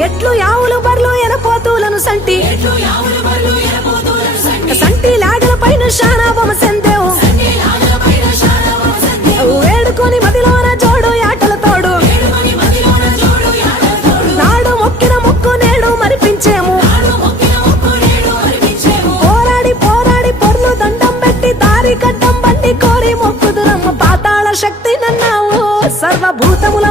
ఎట్లు యావులు బర్లు ఎనపోతులను సంటి సంటి లాగల పైన శానాభమ సెందేవు వేడుకొని మదిలోన జోడు యాటల తోడు నాడు మొక్కిన మొక్కు నేడు మరిపించేము పోరాడి పోరాడి పొర్లు దండం పెట్టి దారి కట్టం బండి కోరి మొక్కుదురమ్మ పాతాళ శక్తి నన్నావు సర్వభూతముల